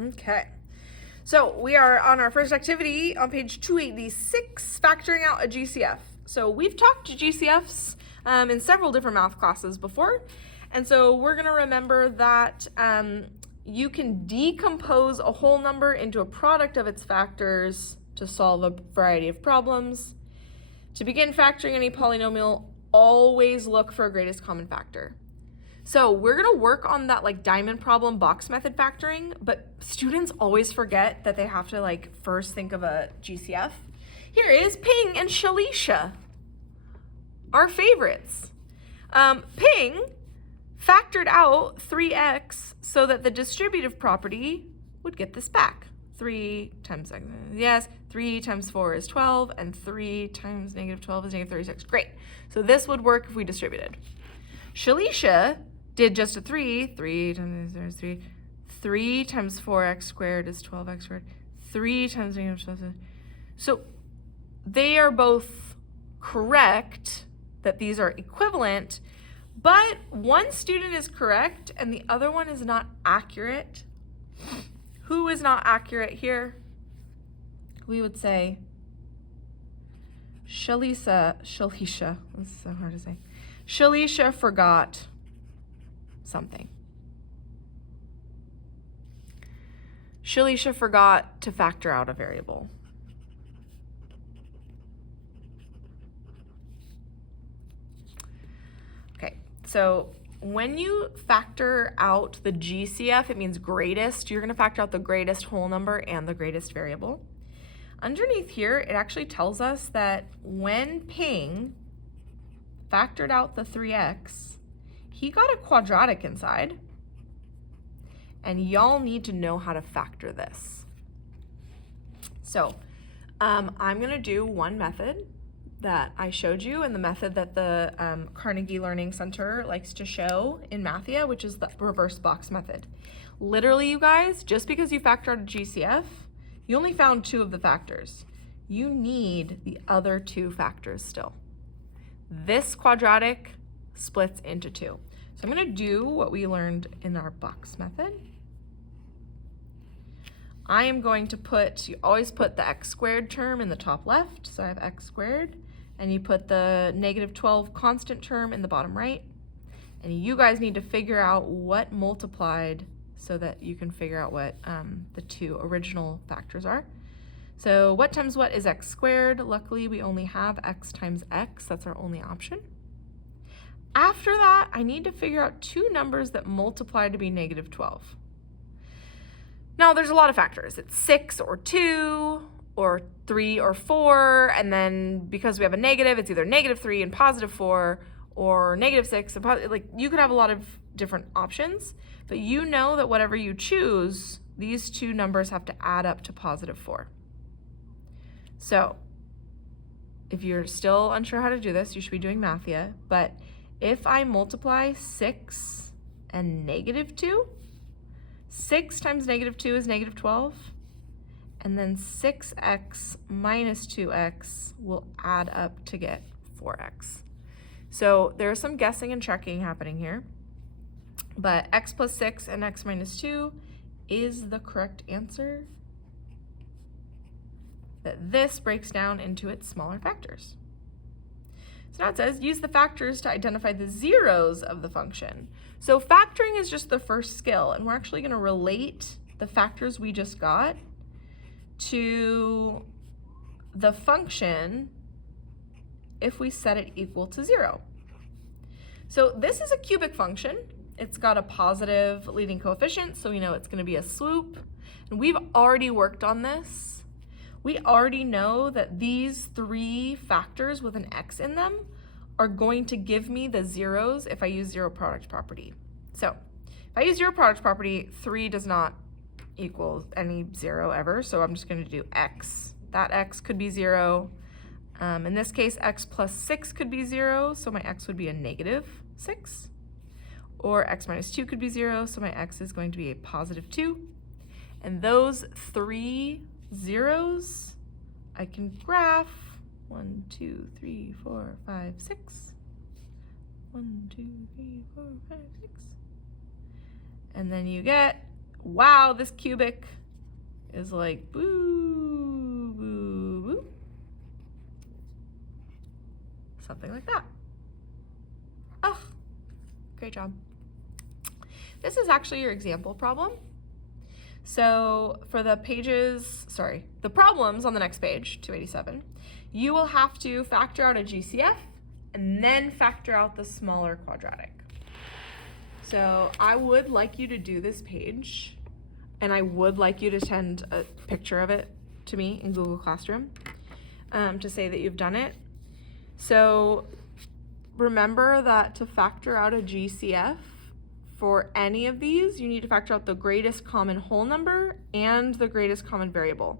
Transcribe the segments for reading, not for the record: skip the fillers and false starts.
Okay. So we are on our first activity on page 286, factoring out a GCF. So we've talked to GCFs in several different math classes before. And so we're going to remember that you can decompose a whole number into a product of its factors to solve a variety of problems. To begin factoring any polynomial, always look for a greatest common factor. So we're going to work on that like diamond problem box method factoring, but students always forget that they have to like first think of a GCF. Here is Ping and Shalisha, our favorites. Ping factored out 3x so that the distributive property would get this back. 3 times x, yes, 3 times 4 is 12, and 3 times negative 12 is negative 36. Great. So this would work if we distributed. Shalisha did just a 3 times 3 times 4x squared is 12x squared, 3 times negative 12. So they are both correct that these are equivalent, but one student is correct and the other one is not accurate. Who is not accurate here? We would say Shalisha, that's so hard to say. Shalisha forgot something. Shalisha forgot to factor out a variable. Okay, so when you factor out the GCF, it means greatest. You're going to factor out the greatest whole number and the greatest variable. Underneath here, it actually tells us that when Ping factored out the 3x, he got a quadratic inside, and y'all need to know how to factor this. So I'm going to do one method that I showed you, and the method that the Carnegie Learning Center likes to show in Mathia, which is the reverse box method. Literally, you guys, just because you factor out a GCF, you only found 2 of the factors. You need the other 2 factors still. This quadratic splits into 2. So I'm going to do what we learned in our box method. I am going to put, you always put the x squared term in the top left, so I have x squared, and you put the negative 12 constant term in the bottom right, and you guys need to figure out what multiplied so that you can figure out what the 2 original factors are. So what times what is x squared? Luckily, we only have x times x. That's our only option. After that, I need to figure out 2 numbers that multiply to be negative 12. Now, there's a lot of factors. It's 6 or 2 or 3 or 4, and then because we have a negative, it's either negative 3 and positive 4 or negative 6 and positive, like you could have a lot of different options, but you know that whatever you choose, these 2 numbers have to add up to positive 4. So if you're still unsure how to do this, you should be doing Mathia, but if I multiply 6 and negative 2, 6 times negative 2 is negative 12, and then 6x minus 2x will add up to get 4x. So there's some guessing and checking happening here, but x plus 6 and x minus 2 is the correct answer. That this breaks down into its smaller factors. So now it says, use the factors to identify the zeros of the function. So factoring is just the first skill, and we're actually going to relate the factors we just got to the function if we set it equal to 0. So this is a cubic function. It's got a positive leading coefficient, so we know it's going to be a swoop. And we've already worked on this. We already know that these 3 factors with an x in them are going to give me the zeros if I use zero product property. So if I use zero product property, 3 does not equal any 0 ever, so I'm just going to do x. That x could be 0. In this case, x plus 6 could be 0, so my x would be a negative 6. Or x minus 2 could be 0, so my x is going to be a positive 2. And those 3 zeros I can graph 1, 2, 3, 4, 5, 6. 1, 2, 3, 4, 5, 6. And then you get wow, this cubic is like boo, boo, boo. Something like that. Oh, great job. This is actually your example problem. So for the the problems on the next page, 287, you will have to factor out a GCF and then factor out the smaller quadratic. So I would like you to do this page, and I would like you to send a picture of it to me in Google Classroom to say that you've done it. So remember that to factor out a GCF for any of these, you need to factor out the greatest common whole number and the greatest common variable.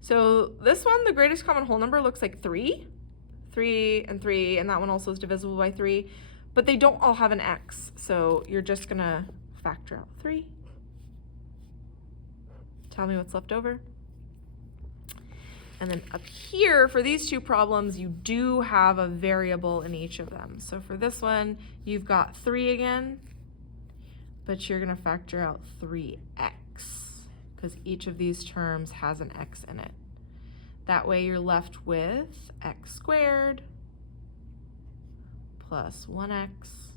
So this one, the greatest common whole number looks like 3, 3 and 3, and that one also is divisible by 3, but they don't all have an x, so you're just gonna factor out 3. Tell me what's left over. And then up here, for these two problems, you do have a variable in each of them. So for this one, you've got 3 again, but you're gonna factor out 3x, because each of these terms has an x in it. That way you're left with x squared plus 1x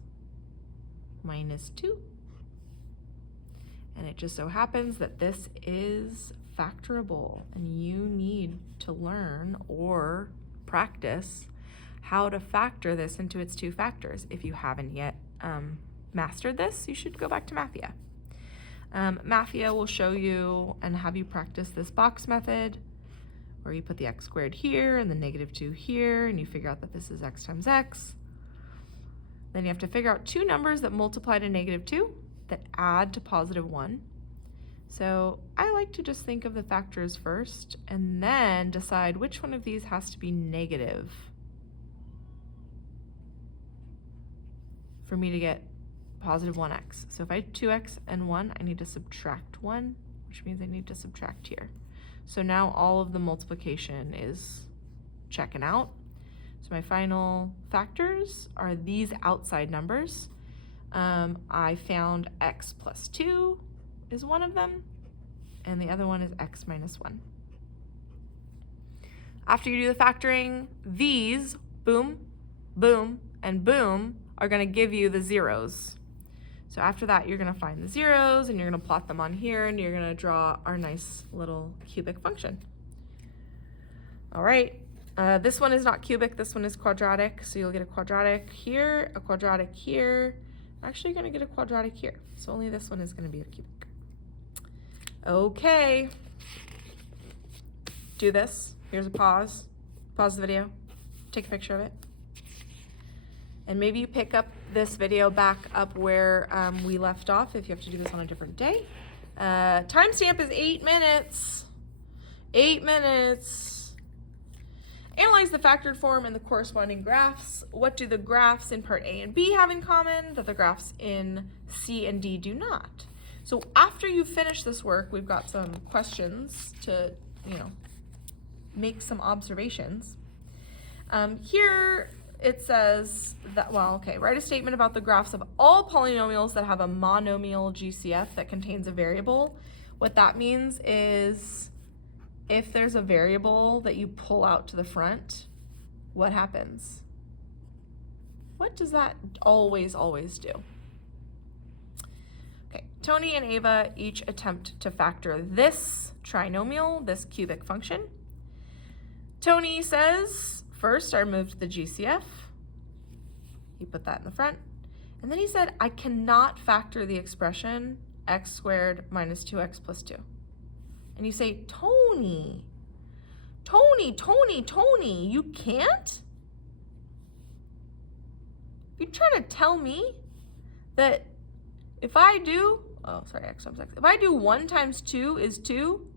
minus 2. And it just so happens that this is factorable, and you need to learn or practice how to factor this into its two factors. If you haven't yet mastered this, you should go back to Mathia. Mathia will show you and have you practice this box method, where you put the x squared here and the -2 here, and you figure out that this is x times x. Then you have to figure out two numbers that multiply to -2 that add to +1. So I like to just think of the factors first and then decide which one of these has to be negative for me to get +1x. So if I had 2x and 1, I need to subtract 1, which means I need to subtract here. So now all of the multiplication is checking out. So my final factors are these outside numbers. I found x plus 2 is one of them, and the other one is x minus 1. After you do the factoring, these, boom, boom, and boom, are going to give you the zeros. So after that, you're going to find the zeros, and you're going to plot them on here, and you're going to draw our nice little cubic function. All right, this one is not cubic, this one is quadratic, so you'll get a quadratic here, a quadratic here. Actually, you're going to get a quadratic here, so only this one is going to be a cubic. Okay, do this. Here's a pause. Pause the video, take a picture of it. And maybe you pick up this video back up where we left off if you have to do this on a different day. Timestamp is 8 minutes. 8 minutes. Analyze the factored form and the corresponding graphs. What do the graphs in part A and B have in common that the graphs in C and D do not? So after you finish this work, we've got some questions to, make some observations. Here it says that, write a statement about the graphs of all polynomials that have a monomial GCF that contains a variable. What that means is if there's a variable that you pull out to the front, what happens? What does that always do? Okay, Tony and Ava each attempt to factor this trinomial, this cubic function. Tony says, first I removed the GCF. He put that in the front. And then he said, I cannot factor the expression x squared minus 2x plus 2. And you say, Tony, you can't? You're trying to tell me that if I do, x times x, if I do 1 times 2 is 2,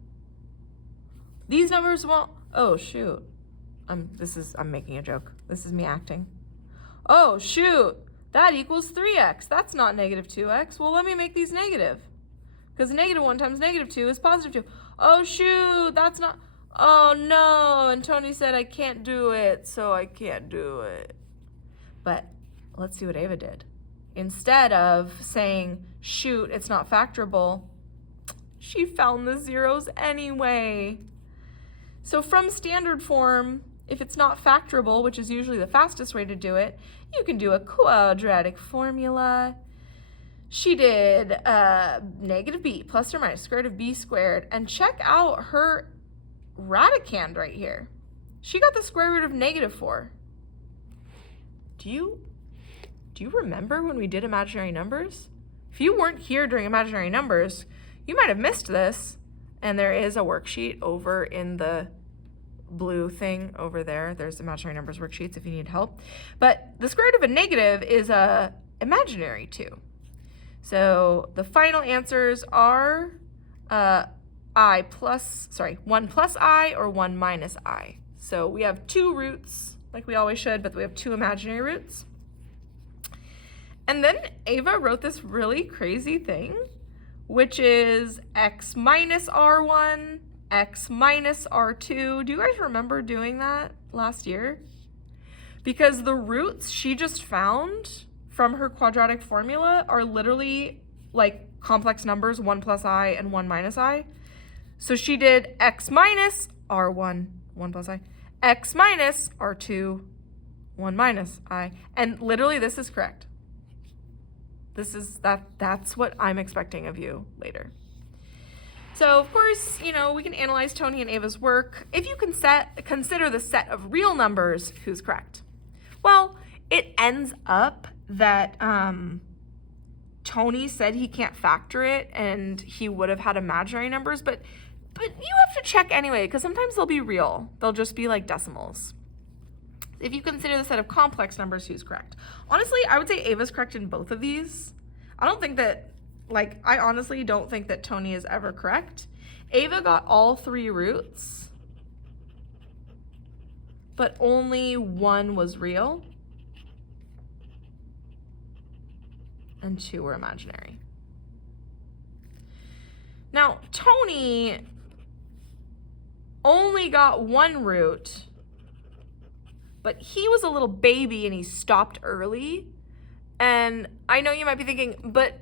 these numbers won't, oh shoot, I'm making a joke. This is me acting. Oh shoot, that equals 3x. That's not -2x. Well, let me make these negative. Because -1 times -2 is +2. Oh shoot, that's not, oh no, and Tony said I can't do it, so I can't do it. But let's see what Ava did. Instead of saying, shoot, it's not factorable, She found the zeros anyway. So from standard form, if it's not factorable, which is usually the fastest way to do it, you can do a quadratic formula. She did negative b plus or minus square root of b squared. And check out her radicand right here. She got the square root of -4. Do you remember when we did imaginary numbers? If you weren't here during imaginary numbers, you might have missed this. And there is a worksheet over in the blue thing over there. There's imaginary numbers worksheets if you need help. But the square root of a negative is imaginary too. So the final answers are 1 plus I or 1 minus I. So we have 2 roots, like we always should, but we have 2 imaginary roots. And then Ava wrote this really crazy thing, which is x minus R1, x minus R2. Do you guys remember doing that last year? Because the roots she just found from her quadratic formula are literally like complex numbers, 1 plus I and 1 minus I. So she did x minus R1, 1 plus I, x minus R2, 1 minus I. And literally this is correct. That's what I'm expecting of you later. So of course, we can analyze Tony and Ava's work. If you can consider the set of real numbers, who's correct? Well, it ends up that Tony said he can't factor it and he would have had imaginary numbers, but you have to check anyway, because sometimes they'll be real. They'll just be like decimals. If you consider the set of complex numbers, who's correct? Honestly, I would say Ava's correct in both of these. I honestly don't think that Tony is ever correct. Ava got all 3 roots, but only 1 was real, and 2 were imaginary. Now, Tony only got 1 root, but he was a little baby and he stopped early. And I know you might be thinking, but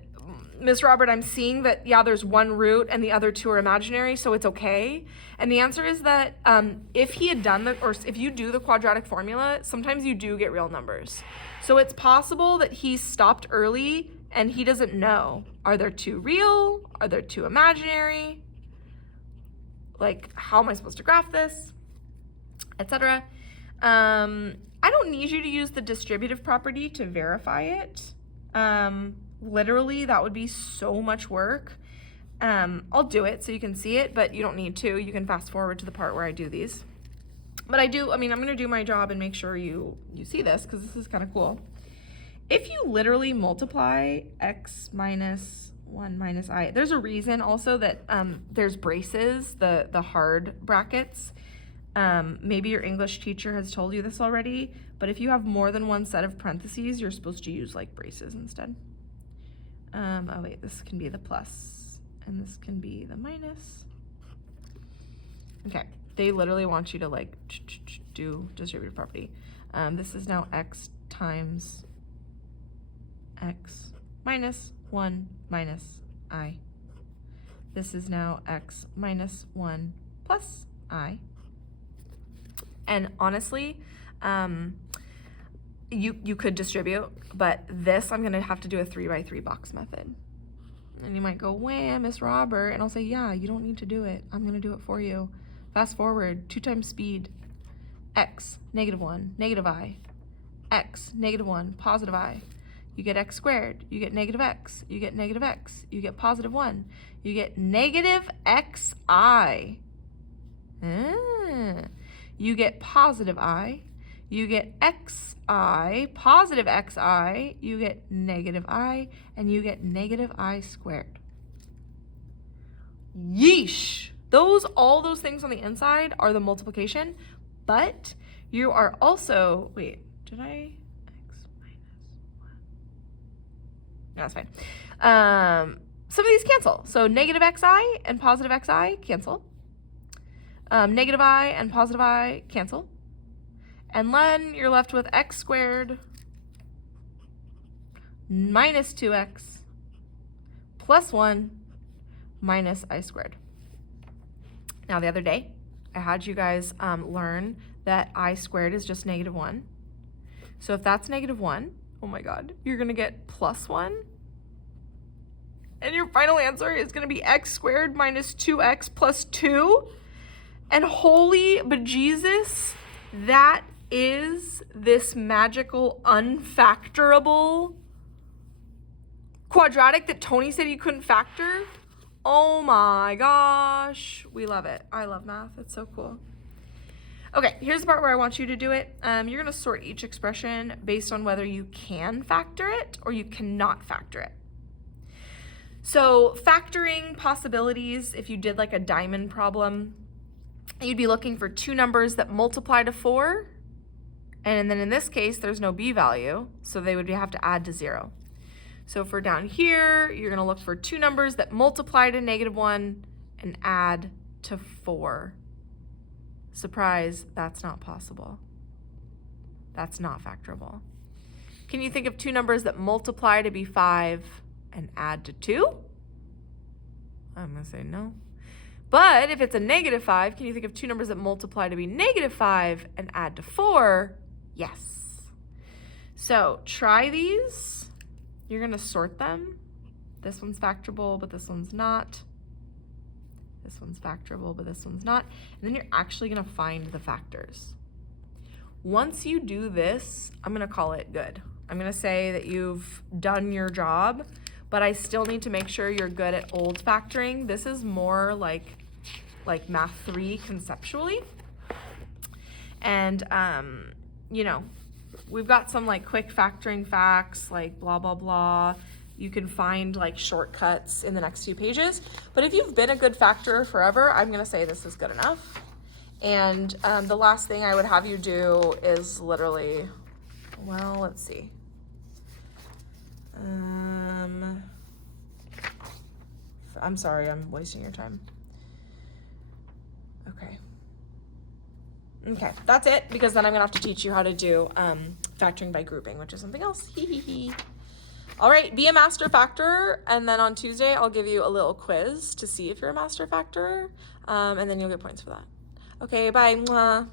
Miss Robert, I'm seeing that, yeah, there's 1 root and the other 2 are imaginary, so it's okay. And the answer is that if he had done if you do the quadratic formula, sometimes you do get real numbers. So it's possible that he stopped early and he doesn't know. Are there 2 real? Are there 2 imaginary? Like, how am I supposed to graph this? Etc. I don't need you to use the distributive property to verify it. Literally, that would be so much work. I'll do it so you can see it, but you don't need to. You can fast forward to the part where I do these. But I'm going to do my job and make sure you see this, because this is kind of cool. If you literally multiply x minus 1 minus I, there's a reason also that there's braces, the hard brackets. Maybe your English teacher has told you this already, but if you have more than 1 set of parentheses, you're supposed to use like braces instead. Oh wait, this can be the plus and this can be the minus. Okay, they literally want you to like do distributive property. This is now x times x minus 1 minus I. This is now x minus 1 plus I. And honestly, you could distribute, but this I'm gonna have to do a 3x3 box method. And you might go, wham, Miss Robert, and I'll say, yeah, you don't need to do it. I'm gonna do it for you. Fast forward, 2 times speed, x, -1, negative I, x, -1, positive I. You get x squared, you get negative x, you get negative x, you get positive 1, you get negative xi. You get positive I, you get xi, positive xi, you get negative I, and you get negative I squared. Yeesh! All those things on the inside are the multiplication, but you are also, wait, did I? X minus 1. No, that's fine. Some of these cancel. So negative xi and positive xi cancel. Negative I and positive I cancel. And then you're left with x squared minus 2x plus 1 minus I squared. Now the other day, I had you guys learn that I squared is just -1. So if that's -1, oh my God, you're gonna get +1. And your final answer is gonna be x squared minus 2x plus 2. And holy bejesus, that is this magical unfactorable quadratic that Tony said you couldn't factor. Oh my gosh, we love it. I love math, it's so cool. Okay, here's the part where I want you to do it. You're gonna sort each expression based on whether you can factor it or you cannot factor it. So factoring possibilities, if you did like a diamond problem, you'd be looking for two numbers that multiply to 4, and then in this case, there's no b value, so they would have to add to 0. So for down here, you're gonna look for two numbers that multiply to -1 and add to 4. Surprise, that's not possible. That's not factorable. Can you think of two numbers that multiply to be 5 and add to 2? I'm gonna say no. But if it's a -5, can you think of two numbers that multiply to be -5 and add to 4? Yes. So try these. You're gonna sort them. This one's factorable, but this one's not. This one's factorable, but this one's not. And then you're actually gonna find the factors. Once you do this, I'm gonna call it good. I'm gonna say that you've done your job, but I still need to make sure you're good at old factoring. This is more like Math 3 conceptually. And, you know, we've got some like quick factoring facts, like blah, blah, blah. You can find like shortcuts in the next few pages. But if you've been a good factorer forever, I'm gonna say this is good enough. And the last thing I would have you do is literally, well, let's see. I'm sorry, I'm wasting your time. Okay, that's it, because then I'm gonna have to teach you how to do factoring by grouping, which is something else. All right, be a master factorer, and then on Tuesday I'll give you a little quiz to see if you're a master factorer, and then you'll get points for that. Okay, bye. Mwah.